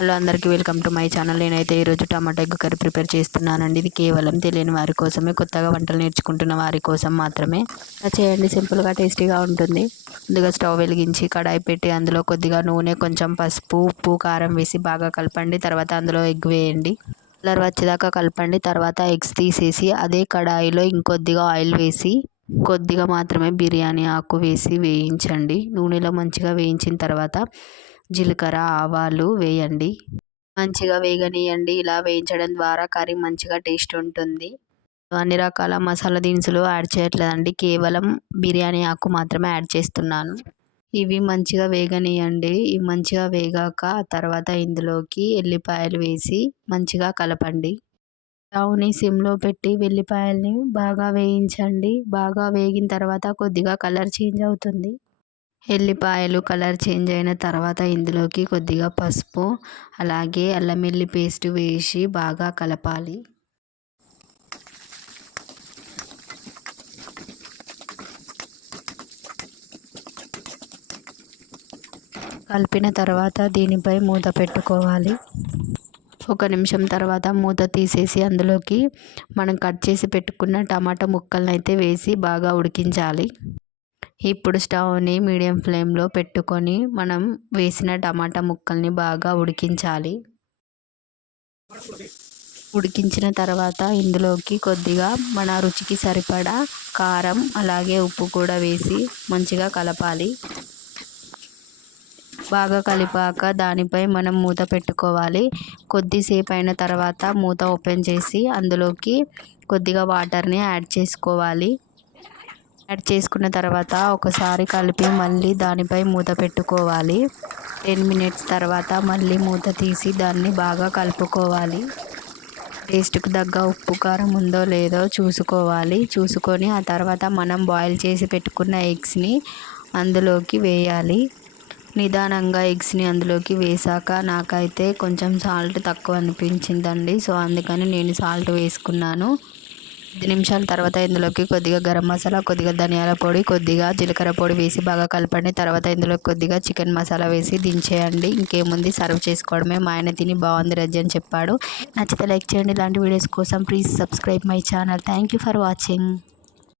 Hello అందరికీ welcome to my channel. నేనైతే ఈరోజు టమాటా ఎగ్ కర్రీ ప్రిపేర్ చేస్తున్నానండి. ఇది కేవలం తెలియని వారి కోసమే, కొత్తగా వంటలు నేర్చుకుంటున్న వారి కోసం మాత్రమే. ఇలా చేయండి, సింపుల్గా టేస్టీగా ఉంటుంది. ముందుగా స్టవ్ వెలిగించి కడాయి పెట్టి అందులో కొద్దిగా నూనె, కొంచెం పసుపు, ఉప్పు, కారం వేసి బాగా కలపండి. తర్వాత అందులో ఎగ్ వేయండి. కలర్ వచ్చేదాకా కలపండి. తర్వాత ఎగ్స్ తీసేసి అదే కడాయిలో ఇంకొద్దిగా ఆయిల్ వేసి కొద్దిగా మాత్రమే బిర్యానీ ఆకు వేసి వేయించండి. నూనెలో మంచిగా వేయించిన తర్వాత జీలకర్ర, ఆవాలు వేయండి. మంచిగా వేగనీయండి. ఇలా వేయించడం ద్వారా కర్రీ మంచిగా టేస్ట్ ఉంటుంది. అన్ని రకాల మసాలా దినుసులు యాడ్ చేయట్లేదండి, కేవలం బిర్యానీ ఆకు మాత్రమే యాడ్ చేస్తున్నాను. ఇవి మంచిగా వేగనీయండి. ఇవి మంచిగా వేగాక తర్వాత ఇందులోకి ఎల్లిపాయలు వేసి మంచిగా కలపండి. స్టవ్ని సిమ్లో పెట్టి వెల్లిపాయల్ని బాగా వేయించండి. బాగా వేగిన తర్వాత కొద్దిగా కలర్ చేంజ్ అవుతుంది. ఎల్లిపాయలు కలర్ చేంజ్ అయిన తర్వాత ఇందులోకి కొద్దిగా పసుపు, అలాగే అల్లం వెల్లుల్లి పేస్ట్ వేసి బాగా కలపాలి. కలిపిన తర్వాత దీనిపై మూత పెట్టుకోవాలి. 1 నిమిషం తర్వాత మూత తీసేసి అందులోకి మనం కట్ చేసి పెట్టుకున్న టమాటా ముక్కలను అయితే వేసి బాగా ఉడికించాలి. ఇప్పుడు స్టవ్ని మీడియం ఫ్లేమ్లో పెట్టుకొని మనం వేసిన టమాటా ముక్కల్ని బాగా ఉడికించాలి. ఉడికించిన తర్వాత ఇందులోకి కొద్దిగా మన రుచికి సరిపడా కారం, అలాగే ఉప్పు కూడా వేసి మంచిగా కలపాలి. బాగా కలిపాక దానిపై మనం మూత పెట్టుకోవాలి. కొద్దిసేపు అయిన తర్వాత మూత ఓపెన్ చేసి అందులోకి కొద్దిగా వాటర్ని యాడ్ చేసుకోవాలి. యాడ్ చేసుకున్న తర్వాత ఒకసారి కలిపి మళ్ళీ దానిపై మూత పెట్టుకోవాలి. 10 మినిట్స్ తర్వాత మళ్ళీ మూత తీసి దాన్ని బాగా కలుపుకోవాలి. టేస్ట్కి తగ్గ ఉప్పు, కారం ఉందో లేదో చూసుకోవాలి. చూసుకొని ఆ తర్వాత మనం బాయిల్ చేసి పెట్టుకున్న ఎగ్స్ని అందులోకి వేయాలి. నిదానంగా ఎగ్స్ని అందులోకి వేసాక నాకైతే కొంచెం సాల్ట్ తక్కువ అనిపించిందండి. సో అందుకని నేను సాల్ట్ వేసుకున్నాను. 5 నిమిషాల తర్వాత ఇందులోకి కొద్దిగా గరం మసాలా, కొద్దిగా ధనియాల పొడి, కొద్దిగా జీలకర్ర పొడి వేసి బాగా కలపండి. తర్వాత ఇందులో కొద్దిగా చికెన్ మసాలా వేసి దించేయండి. ఇంకేముంది, సర్వ్ చేసుకోవడమే. మా ఆయన తిని బాగుంది రజ్జి అని చెప్పాడు. నచ్చితే లైక్ చేయండి. ఇలాంటి వీడియోస్ కోసం please subscribe my channel. Thank you for watching.